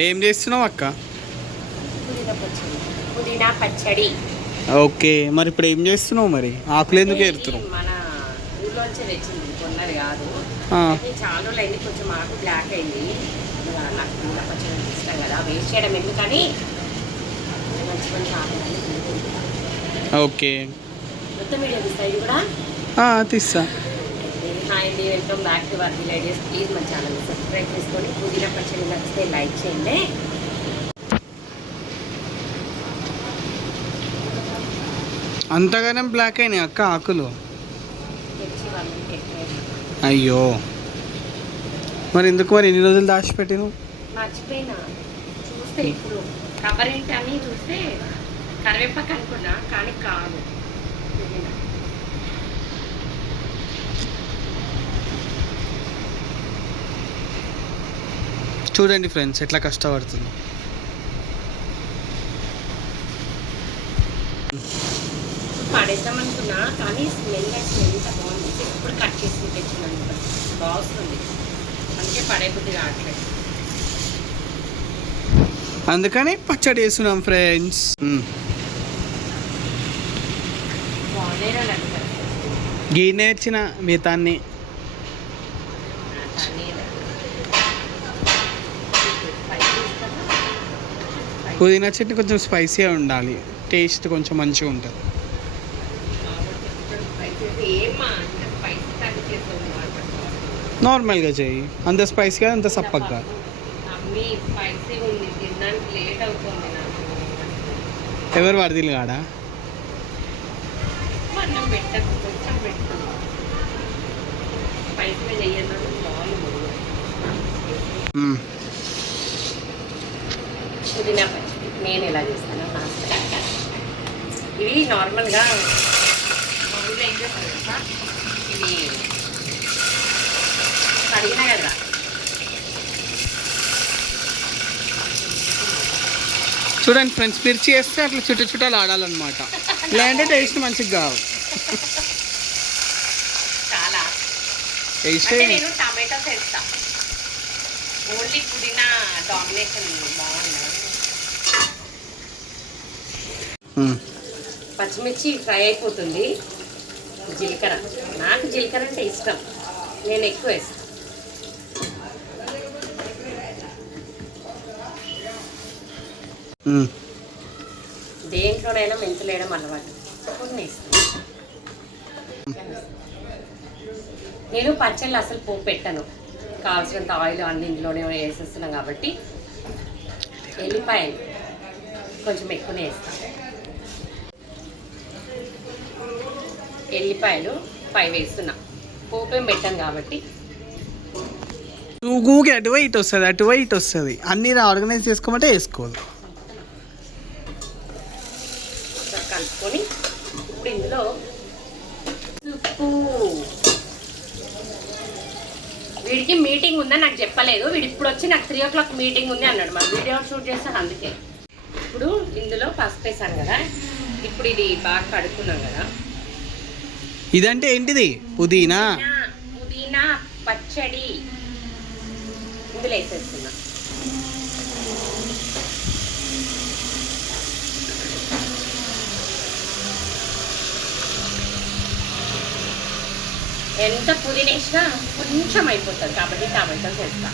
ఏం చేస్తున్నావు అక్క? పుదీనా పచ్చడి. ఓకే, మరి ఇప్పుడు ఏం చేస్తున్నావు? మరి ఆకులు ఎందుకు ఏరుతున్నావు? మన ఊళ్ళోంచి తెచ్చింది, కొన్నది కాదు. చాలా రోజులు అయింది, కొంచెం ఆకు బ్లాక్ అయింది. నాకు పుదీనా పచ్చడి ఇష్టం కదా, వేస్ట్ చేయడం ఎందుకని మంచి మంచి ఆకులు. ఓకే, మొత్తం వీడియో తీస్తాయి కూడా తీస్తా. హాయ్ అండి, welcome back to worthy ladies. Please మన ఛానల్ సబ్స్క్రైబ్ చేసుకొని పుదీనా పచ్చడి నచ్చితే లైక్ చేయండి. అంతగానే బ్లాక్ అయినాయి అక్క ఆకులు? అయ్యో, మరి ఎందుకు మరి ఎన్ని రోజులు దాచిపెట్టిను? మర్చిపోయినా, చూస్తే ఇప్పుడు కవర్ ఏంటి అని చూస్తే కరివేపాకు అనుకున్నా, కానీ కాదు. చూడండి ఫ్రెండ్స్ ఎట్లా కష్టపడుతుంది. పడేద్దాం అనుకున్నా, కానీ స్మెల్ ఎంత బాగుంది. ఇప్పుడు కట్ చేసి తెచ్చినంత బాగుంది, అందుకే పడేబుద్ధి రావట్లేదు. అందుకని పచ్చడి వేస్తున్నాం ఫ్రెండ్స్. గీ నేర్చిన మిగతాన్ని. పుదీనా చట్నీ కొంచెం స్పైసీగా ఉండాలి, టేస్ట్ కొంచెం మంచిగా ఉంటుంది. నార్మల్గా చేయి, అంత స్పైసీగా అంత సప్పగా. ఎవరు వరదలు కాడా? పుదీనా పచ్చడి నేను ఎలా చేస్తాను ఇవి నార్మల్గా మా ఊళ్ళో ఏం చేస్తాను తెలుసా, ఇవి కడిగినా కదా, చూడండి ఫ్రెండ్స్, మిర్చి వేస్తే అట్లా చుట్ట చుట్టాలు ఆడాలన్నమాట, లేదంటే టేస్ట్ మంచిగా కావు. చాలా వేస్తే నేను టమాటోస్ వేస్తా, ఓన్లీ పుదీనా డామినేషన్ బాగుంది. పచ్చిమిర్చి ఫ్రై అయిపోతుంది. జీలకర్ర, నాకు జీలకర్ర అంటే ఇష్టం, నేను ఎక్కువ వేస్తాను. దేంట్లోనైనా మెంతులు వేయడం అలవాటు, కొన్ని వేస్తాను. నేను పచ్చళ్ళు అసలు పోపు పెట్టను, కావాల్సినంత ఆయిల్ అన్ని ఇందులోనే వేసేస్తున్నాం కాబట్టి. ఎల్లిపాయలు కొంచెం ఎక్కువనే వేస్తాను, ఎల్లిపాయలు 5 వేస్తున్నా, పోపేం పెట్టాను కాబట్టి. ఊకి అటువైట్ వస్తుంది, అటువైట్ వస్తుంది, అన్నీ ఆర్గనైజ్ చేసుకోమంటే వేసుకోదు. కలుపుకొని ఇప్పుడు ఇందులో ఉప్పు. వీడికి మీటింగ్ ఉందని నాకు చెప్పలేదు, వీడు ఇప్పుడు వచ్చి నాకు 3 o'clock మీటింగ్ ఉంది అన్నాడు. మరి వీడియో షూట్ చేస్తాను అందుకే. ఇప్పుడు ఇందులో పసుపు వేసాను కదా, ఇప్పుడు ఇది బాగా కడుక్కున్నాం కదా. ఇదంటే ఏంటిది? పుదీనా పుదీనా పచ్చడి ఇందులో వేసేస్తున్నా. ఎంత పుదీనా వేసినా కొంచెం అయిపోతుంది కాబట్టి టమాటోస్ వేస్తా.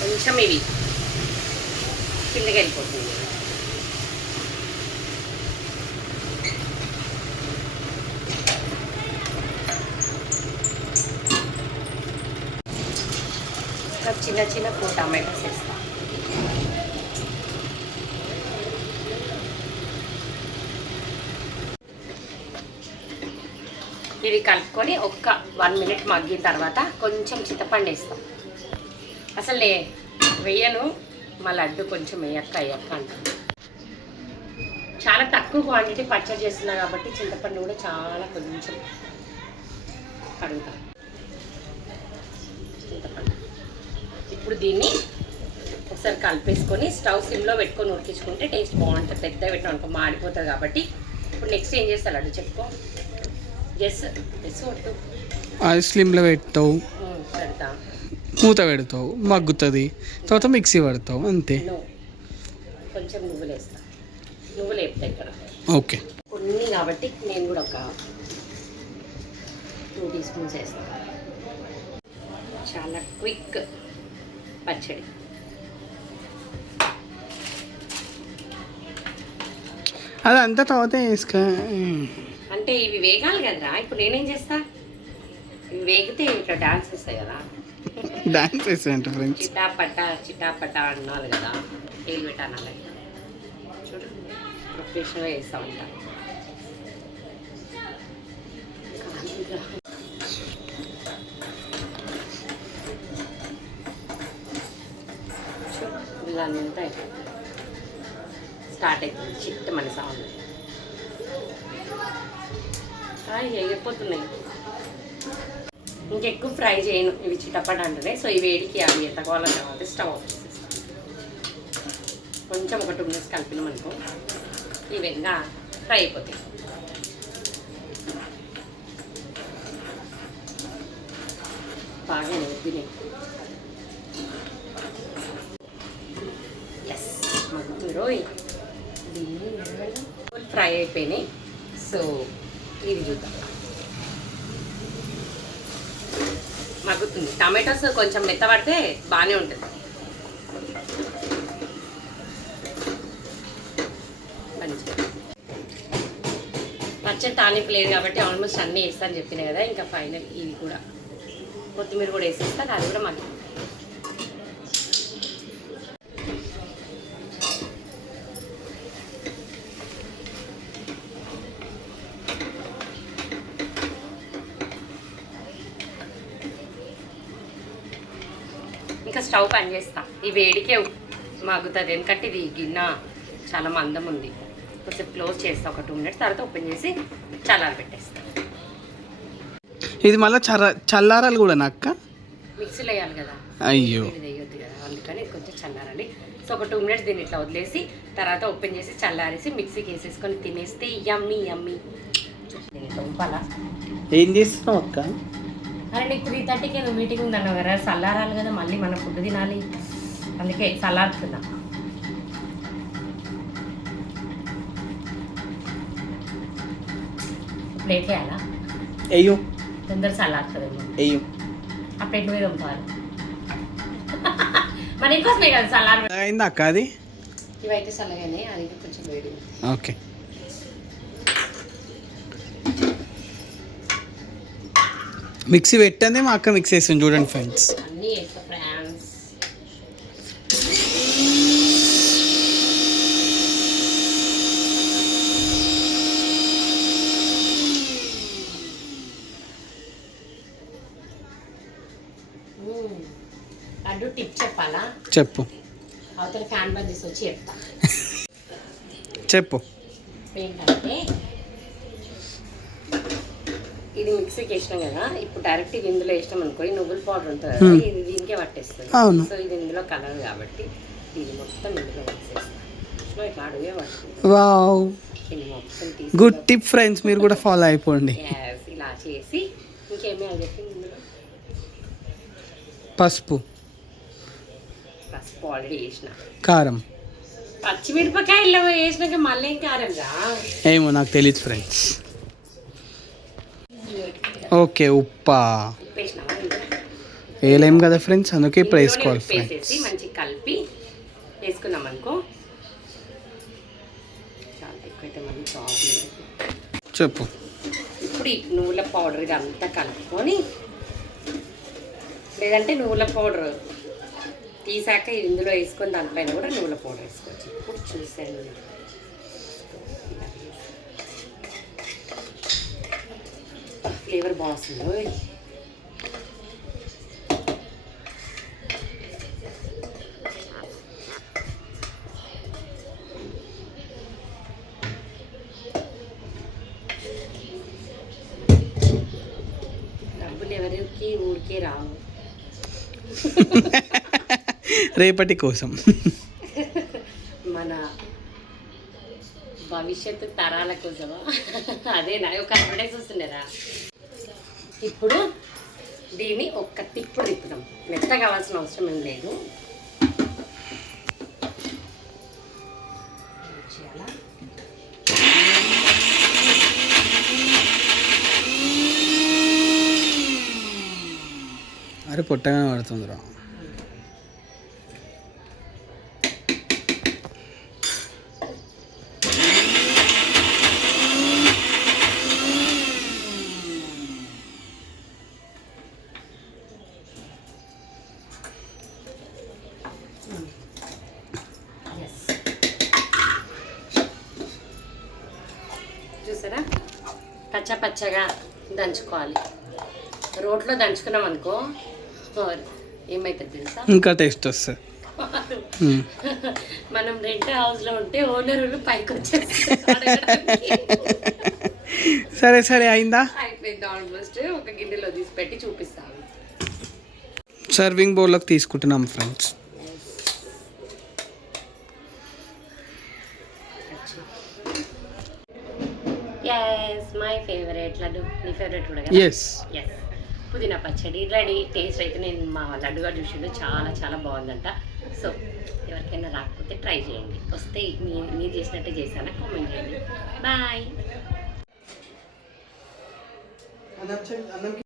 కొంచెం ఇవి కిందకి వెళ్ళిపోతుంది. చిన్న చిన్న 4 టమాటోస్ వేస్తా. ఇవి కలుపుకొని ఒక్క 1 minute మగ్గిన తర్వాత కొంచెం చింతపండు వేస్తాం. అసలు వేయను, మా లడ్డు కొంచెం వేయక్క అంటాను. చాలా తక్కువ క్వాంటిటీ పచ్చడి చేస్తున్నా కాబట్టి చింతపండు కూడా చాలా కొంచెం కడుగుతాను. చింతపండు ఇప్పుడు దీన్ని ఒకసారి కలిపేసుకొని స్టవ్ సిమ్లో పెట్టుకొని ఉడికించుకుంటే టేస్ట్ బాగుంటుంది. పెద్దగా పెట్టినాం అనుకో మాడిపోతుంది కాబట్టి. ఇప్పుడు నెక్స్ట్ ఏం చేస్తాడు అడ్డు చెప్పుకో. జెస్ కొట్టు. అది స్లిమ్లో పెడతావు, పెడతా, మూత పెడతావు, మగ్గుతుంది, తర్వాత మిక్సీ పడతావు, అంతే. కొంచెం నువ్వులు వేస్తా, నువ్వులు వేపుతా ఇక్కడ. ఓకే. కొన్ని కాబట్టి నేను కూడా ఒక 2 టీ స్పూన్స్ వేస్తాను. చాలా క్విక్ పచ్చడి. అదంతా తర్వాత వేసుకో. అంటే ఇవి వేగాలి కదరా. ఇప్పుడు నేనేం చేస్తా, ఇవి వేగితే ఇట్లా డాన్స్ వస్తాయి కదా. Dance వేస్తాయంట friends. చిటాపట అన్నారు కదా, ఏలు పెట్టాను అలాగే. చూడు ప్రొఫెషనల్గా వేస్తూ ఉంటా. ఇదంతా స్టార్ట్ అవుతుంది చిట్ట మన సౌండ్. ఎగిపోతున్నాయి. ఇంకెక్కువ ఫ్రై చేయను, ఇవి చిటపట అంటున్నాయి. సో ఈ వేడికి అవి ఎత్తకోవాల తర్వాత స్టవ్ ఆఫ్ చేసేస్తాను. కొంచెం ఒక 2 మినిట్స్ కలిపినాం అనుకో ఇవి ఇంకా ఫ్రై అయిపోతాయి. బాగా వద్దినాయి. ఎస్ మగ్గుతుంది రోయ్. దీన్ని ఫ్రై అయిపోయినాయి. సో ఇది చూద్దాం. మగ్గుతుంది. టమాటోస్ కొంచెం మెత్తబడితే బాగానే ఉంటుంది. పచ్చడి తాలింపు లేదు కాబట్టి ఆల్మోస్ట్ అన్నీ వేస్తాను చెప్పినా కదా. ఇంకా ఫైనల్ ఇవి కూడా కొత్తిమీర కూడా వేసేస్తాను. అది కూడా మగ్గి ఇంకా స్టవ్ పని చేస్తా. ఈ వేడికే మగ్గుతుంది, ఎందుకంటే ఇది గిన్నె చాలా మందం ఉంది. కొంచెం క్లోజ్ చేస్తా ఒక 2 మినిట్స్, తర్వాత ఓపెన్ చేసి చల్లారి పెట్టేస్తా. ఇది మళ్ళీ చల్లారాలి కూడా నాక్క. మిక్సీలో వేయాలి కదా, అయ్యో ఇది వేయొద్దు కదా, అందుకని కొంచెం చల్లారాలి. సో ఒక 2 మినిట్స్ దీన్ని ఇట్లా వదిలేసి తర్వాత ఓపెన్ చేసి చల్లారేసి మిక్సీకి వేసేసుకొని తినేస్తే యమ్మీ యమ్మీ. దుంపలా ఏం చేస్తున్నావు అక్క? అరే నీకు 3:30కి ఏదో మీటింగ్ ఉందన్నావు కదా, చల్లారాలి కదా, మళ్ళీ మనం ఫుడ్ తినాలి, అందుకే చల్లారుతున్నా. ప్లేట్ వేయాలా? అయ్యో తొందర చల్లారుతుందేమో. అయ్యో ఆ ప్లేట్ మీద పంపాలి. మరి ఇంకోసమే కదా చల్లారు. అయిందా అక్క అది? ఇవైతే చల్లగానే, అది కొంచెం వేడి. ఓకే. మిక్సీ పెట్టండి, మా అక్క మిక్సీ వేస్తుంది చూడండి ఫ్రెండ్స్. అన్నీ వేస్తా ఫ్రాన్స్. అడ్డు టిప్ చెప్పాలా? చెప్పు. అవతల ఫ్యాన్ బంద్ చేసి వచ్చి చెప్తా. చెప్పు. ఏంటంటే ఇది మిక్సీకి వేసినాం కదా, ఇప్పుడు డైరెక్ట్ ఇది ఇందులో వేసినాం అనుకో, ఈ నువ్వుల పౌడర్ ఉంటుంది కదా, ఇది దీనికే పట్టేస్తుంది. సో ఇది ఇందులో కలర్ కాబట్టి ఇది మొత్తం ఇందులో వేసేస్తాం. ఇట్లా అడుగే పడుతుంది. వావ్, ఇది మొత్తం తీసి గుడ్ టిప్ ఫ్రెండ్స్, మీరు కూడా ఫాలో అయిపోండి. ఇలా చేసి ఇంకేమీ అని చెప్పింది ఇందులో పసుపు ఆల్రెడీ వేసిన, కారం, పచ్చిమిరపకాయలు వేసినాక మళ్ళీ ఏం కారం రా ఏమో నాకు తెలియదు ఫ్రెండ్స్. ఓకే, ఉప్పా వేయలేం కదా ఫ్రెండ్స్, అందుకే ఇప్పుడు వేసుకోవాలి ఫ్రెండ్స్. మంచిగా కలిపి వేసుకున్నాం అనుకో. చాలా ఎక్కువైతే మళ్ళీ ప్రాబ్లం. చెప్పు. ఇప్పుడు ఈ నువ్వుల పౌడర్ ఇదంతా కలుపుకొని, లేదంటే నువ్వుల పౌడర్ తీసాక ఇందులో వేసుకొని దానిపైన కూడా నువ్వుల పౌడర్ వేసుకోవచ్చు. ఇప్పుడు చూసాను ఫ్లేవర్ బాగుంది. డబ్బులు ఎవరికి ఊరికే రావు. రేపటి కోసం. మన భవిష్యత్తు తరాల కోసమా? అదే నా ఒక అడ్వర్టైజ్ వస్తుండేరా. ఇప్పుడు దీన్ని ఒక్క తిప్పుడు తిప్పుదాం. మెత్త కావాల్సిన అవసరం ఏం లేదు. చేయాలా? అరే పొట్టగా పడుతుందిరా. చూసారా, పచ్చ పచ్చగా దంచుకోవాలి. రోట్లో దంచుకున్నాం అనుకో ఏమైతుంది తెలుసా? ఇంకా టేస్ట్ వస్తుంది. మనం రెంట్ హౌస్లో ఉంటే ఓనర్లు పైకి వచ్చేస్తారు. సరే సరే అయిందా? అయిపోయింది ఆల్మోస్ట్. ఒక గిన్నెలో తీసి పెట్టి చూపిస్తాను. సర్వింగ్ బౌల్లోకి తీసుకుంటున్నాం friends. Yes, my favourite laddu. నీ ఫేవరెట్ కూడా కదా? ఎస్. ఎస్, పుదీనా పచ్చడి రెడీ. టేస్ట్ అయితే నేను మా లడ్డుగా చూసిండు, చాలా చాలా బాగుందంట. సో ఎవరికైనా రాకపోతే ట్రై చేయండి. వస్తే మీరు చేసినట్టే చేశానా కామెంట్ చేయండి. బాయ్.